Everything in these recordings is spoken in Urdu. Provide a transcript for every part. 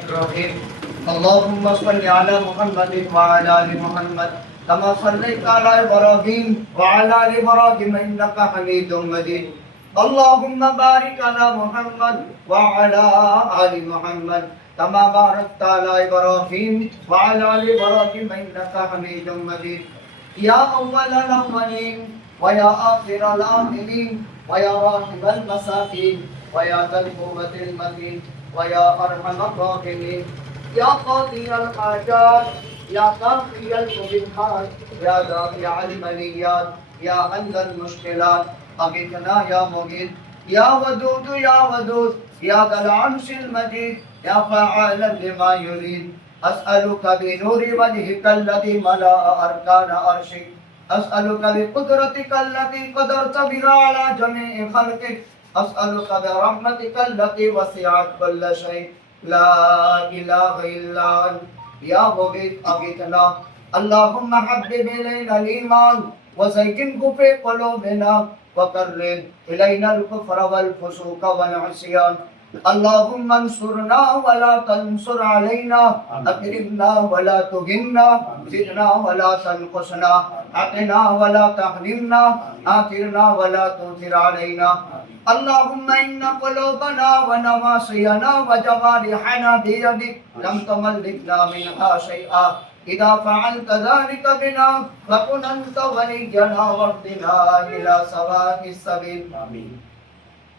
الرحيم اللهم صل على محمد وعلى ال محمد كما صليت على ابراهيم وعلى ال ابراهيم انك حميد مجيد اللهم بارك على محمد وعلى ال محمد كما باركت على ابراهيم وعلى ال ابراهيم انك حميد مجيد يا اول الاولين ويا اخر الاخرين ويا راحم المساكين ويا ذا القوة المتين ويا أرحم الراحمين يا قاضي الحاجات يا قاضي المبيحات يا دافع المنيات يا حل المشكلات أغثنا يا مغيث يا ودود يا ودود يا ذا العرش المجيد يا فعالا لما يريد أسألك بنور وجهك الذي ملأ أركان عرشك أسألك بقدرتك التي قدرت بها على جميع خلقك أسألك برحمتك التي وسعت كل شيء لا إله إلا أنت يا مغيث أغثنا اللهم حبب إلينا الإيمان وزينه في قلوبنا وكره إلينا الكفر والفسوق والعصيان اللهم انصرنا ولا تنصر علينا أكرمنا ولا تهنا زدنا ولا تنقصنا أعطنا ولا تحرمنا آثرنا ولا تؤثر علينا اللهم إن قلوبنا ونواصينا وجوارحنا بيدك لم تملكنا منها شيئا إذا فعلت ذلك بنا فكن أنت ولينا واهدنا إلى سواء السبيل آمين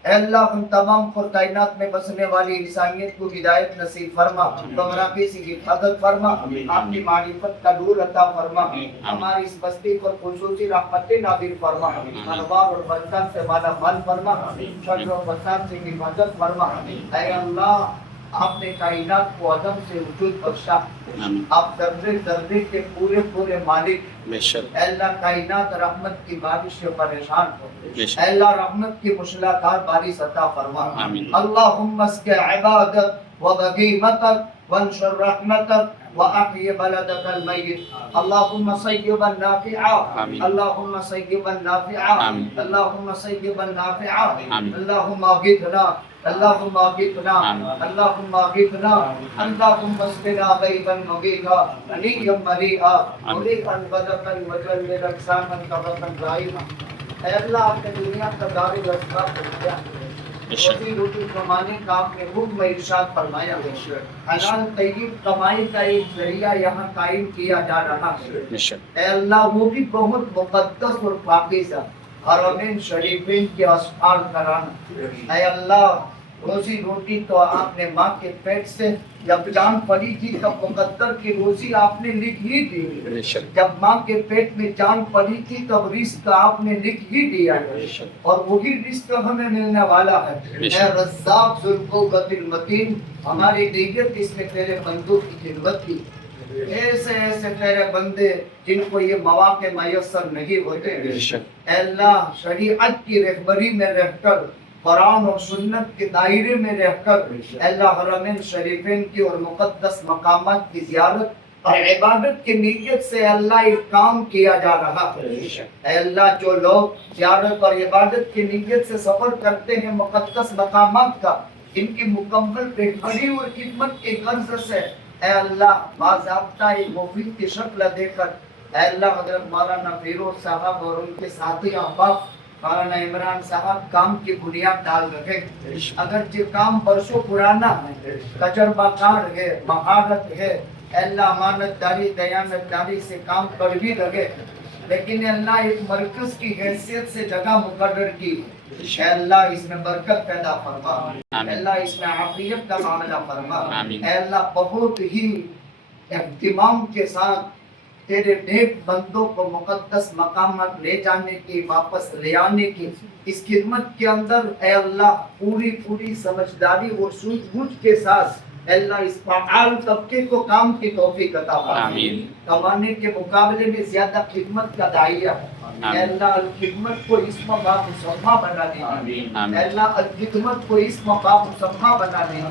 اے اللہ ان تمام کائنات میں بسنے والی انسانیت کو ہدایت نصیب فرما، گمراہی سے حفاظت فرما، آپ کی معرفت کا نور عطا فرما، ہماری اس بستی پر خصوصی رحمت نازل فرما، انوار اور برکات سے مالا مال فرما، شر و فساد سے حفاظت فرما۔ اے اللہ آپ نے کائنات کو عدم سے وجود بخشا، آپ ذرے ذرے کے پورے پورے مالک، اے اللہ کائنات رحمت کی بارش سے پریشان ہو، اے اللہ رحمت کی مشلاکار بارش عطا فرما۔ اللہم اسق عبادت و بغیمتک وانشر رحمتک وأحيي بلدك الميت اللهم صيبا نافعا اللهم صيبا نافعا اللهم صيبا نافعا اللهم اغثنا اللهم اغثنا اللهم اغثنا اللهم اسقنا غيثا مغيثا هنيئا مريئا مريئا بدقا وجلل اجساما كرة دائما۔ اے اللہ آپ نے دنیا کا دار الاسباب بنایا، روزی روٹی کمانے کا آپ نے حکم ارشاد فرمایا، حلال طیب کمائی کا ایک ذریعہ یہاں قائم کیا جا رہا ہے۔ اے اللہ وہ بھی بہت مقدس اور پاکیزہ حرمین شریفین کے اسفار کرانا۔ اے اللہ روزی روٹی تو آپ نے ماں کے پیٹ سے جب جان پڑی تھی تب مقدر کی روزی آپ نے لکھ ہی دی، جب ماں کے پیٹ میں جان پڑی تھی تب رزق آپ نے لکھ ہی دیا ہے، اور وہی رزق ہمیں ملنے والا ہے۔ اے رزاق ذو القوۃ المتین، ہماری دیگر اس میں تیرے بندوں کی خدمت کی، ایسے ایسے تیرے بندے جن کو یہ مواقع میسر نہیں ہوتے، اے اللہ شریعت کی رہبری میں رہ کر، قرآن اور سنت کے دائرے میں رہ کر، اے اللہ حرمین شریفین کی اور مقدس مقامات کی زیارت اور عبادت کی نیت سے اللہ ایک کام کیا جا رہا ہے۔ اے اللہ جو لوگ زیارت اور عبادت کی نیت سے سفر کرتے ہیں مقدس مقامات کا، ان کی مکمل رہبری اور خدمت کے غرض سے اے اللہ باضابطہ ایک مفید کی شکل دے کر، اے اللہ حضرت مولانا فیروز صاحب اور ان کے ساتھی احباب مولانا عمران صاحب کام کی بنیاد ڈال رہے، اگرچہ کام برسوں پرانا ہے، تجربہ کار ہے، مہارت ہے، اے اللہ امانت داری دیانت داری سے کام کر بھی رہے، لیکن اے اللہ ایک مرکز کی حیثیت سے جگہ مقرر کی، اے اللہ اس میں برکت پیدا فرما، اے اللہ اس میں عافیت کا معاملہ فرما، اے اللہ بہت ہی اہتمام کے ساتھ تیرے نیک بندوں کو مقدس مقامات لے جانے کی، واپس لے آنے کی اس خدمت کے اندر اے اللہ پوری سمجھداری اور سوجھ بوجھ کے ساتھ اے اللہ اس فعال طبقے کو کام کی توفیق عطا فرما، کمانے کے مقابلے میں زیادہ خدمت کا داعیہ اے اللہ الخدمت کو اسم باب مسمى بنا دے، اے اللہ الخدمت کو اسم باب مسمى بنا دے۔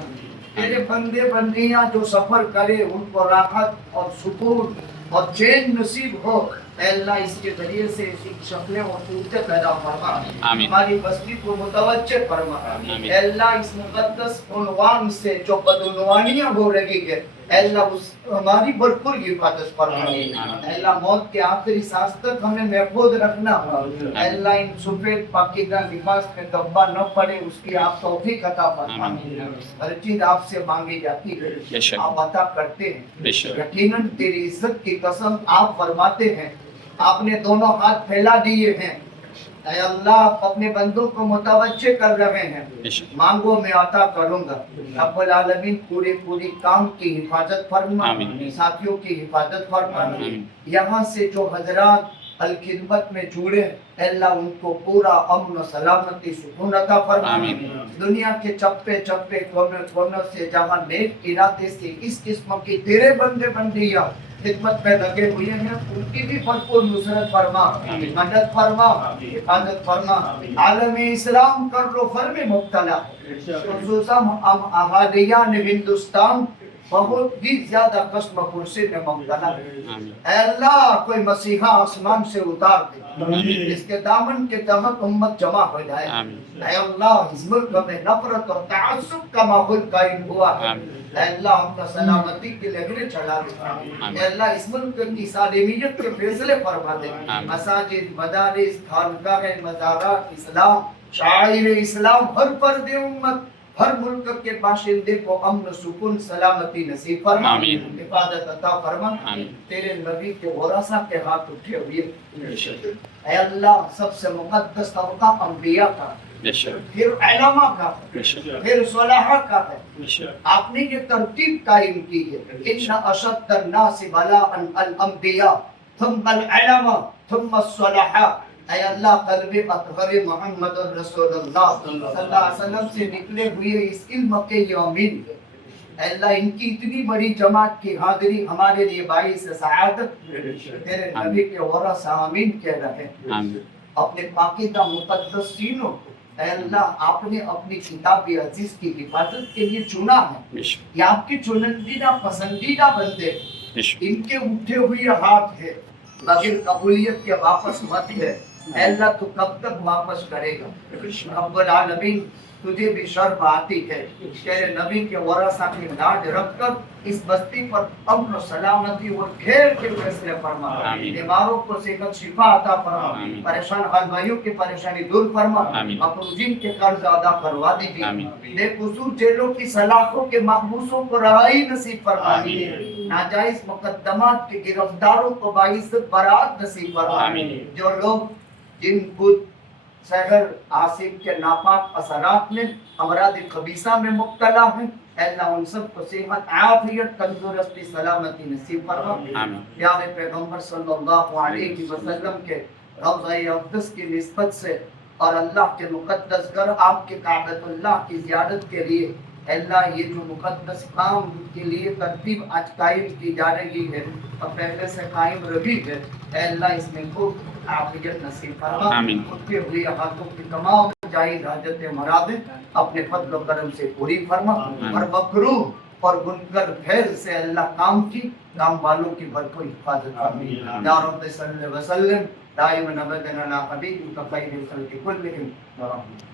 تیرے بندے بندیاں جو سفر کرے ان کو راحت اور سکون اور چین نصیب ہو، اے اللہ اس کے ذریعے سے شکلیں اور صورتیں پیدا فرما، آمین۔ ہماری بستی کو متوجہ فرما، آمین۔ اے اللہ اس مقدس عنوان سے جو بدعنوانیاں ہو رہی ہے اے اللہ اس ہماری بھرپور حفاظت فرما، اے اللہ موت کے آخری سانس تک ہمیں محفوظ رکھنا، اے اللہ ان سفید پاکیزہ لباس میں دبا نہ پڑے اس کی آپ توفیق عطا فرما، ہر چیز آپ سے مانگی جاتی ہے آپ عطا کرتے ہیں، یقیناً تیری عزت کی قسم آپ فرماتے ہیں، آپ نے دونوں ہاتھ پھیلا دیے ہیں، اے اللہ اپنے بندوں کو متوجہ کر رہے ہیں، مانگو میں عطا کروں گا، رب العالمین پوری کام کی حفاظت فرما، ساتھیوں کی حفاظت فرما، یہاں سے جو حضرات الخدمت میں جڑے اے اللہ ان کو پورا امن و سلامتی سکون عطا فرما، دنیا کے چپے چپے کونے سے جہاں نیک ارادے سے اس قسم کی تیرے بندے بندیاں خدمت میں لگے ہوئے ہیں ان کی بھی بھرپور نصرت فرما، مدد فرما، حفاظت فرما، عالم اسلام کر لو فرم مبتلا، خصوصاً ہم احادیان ہندوستان بہت ہی زیادہ قسم پرسی میں مبتلا ہے، اے اللہ کوئی مسیحا آسمان سے اتار دے، اس کے دامن کے تحت امت جمع ہو جائے، اے اللہ اس ملک میں نفرت اور تعصب کا ماحول قائم ہوا ہے، اے اللہ ہم کا سلامتی کی لہریں چلا دے، اے اللہ اس ملک کی سالمیت کے فیصلے فرما دے، مساجد، مدارس، خانقاہ، مزارات، اسلام، شاعر اسلام، ہر فرد امت، ہر ملک کے باشندے کو امن، سکون، سلامتی نصیب فرما، حفاظت عطا فرما، تیرے نبی کے ورثہ کے ہاتھ اٹھے ہوئے، اے اللہ سب سے مقدس طبقہ انبیاء کا، پھر علماء کا، پھر صلحاء کا ہے، آپ نے یہ ترتیب قائم کی ہے، ان اشد الناس بلاء الانبیاء ثم العلماء ثم الصلحاء، اے اللہ قلب اطہر محمد رسول اللہ صلی اللہ علیہ وسلم سے نکلے ہوئے اس علم کے یومین، اے اللہ ان کی اتنی بڑی جماعت کی حاضری ہمارے لیے باعث سعادت، تیرے نبی کے ورثہ آمین کہہ رہے ہیں، اپنے پاکیزہ مقدس سینوں کو اے اللہ آپ نے اپنی کتاب عزیز کی حفاظت کے لیے چنا ہے، یہ آپ کے چنندیدہ پسندیدہ بندے، ان کے اٹھے ہوئے ہاتھ ہے، بغیر قبولیت کے واپس مت ہے، اے اللہ تو کب تک واپس کرے گا، رب العالمین تجھے بھی شرم آتی ہے، تیرے نبی کے ورثہ کی لاج رکھ کر اس بستی پر امن و سلامتی اور خیر کے فیصلے فرما، بیماروں کو صحت شفا عطا فرما، پریشان حال بھائیوں کی پریشانی دور فرما، مقروضین کے قرض ادا کروا دیجیے، بے قصور جیلوں کی سلاخوں کے محبوسوں کو رہائی نصیب فرما دیجیے، ناجائز مقدمات کے گرفتاروں کو باعث برات نصیب فرما، جو لوگ جن بدھ سحر آصف کے ناپاک اثرات میں امراض خبیثہ میں مبتلا ہیں اے اللہ ان سب کو صحت عافیت تندرستی سلامتی نصیب فرما، پیارے پیغمبر صلی اللہ علیہ وسلم کے روضہ اقدس کی نسبت سے اور اللہ کے مقدس گھر آپ کے کعبۃ اللہ کی زیارت کے لیے اے اللہ یہ جو مقدس کام کے لیے ترتیب آج قائم کی جا رہی ہے اور پہلے سے قائم رہی ہے اے اللہ اس میں خوب عافیت نصیب فرما، اٹھے ہوئے ہاتھوں کی تمام جائز حاجت مراد اپنے فضل و کرم سے پوری فرما، اور مکروہ اور منکر پھیل سے اللہ کام کی کام والوں کی بھرپور حفاظت فرما، یا رب صلی وسلم دائما ابدا علی حبیبک خیر الخلق کلہم ورحمۃ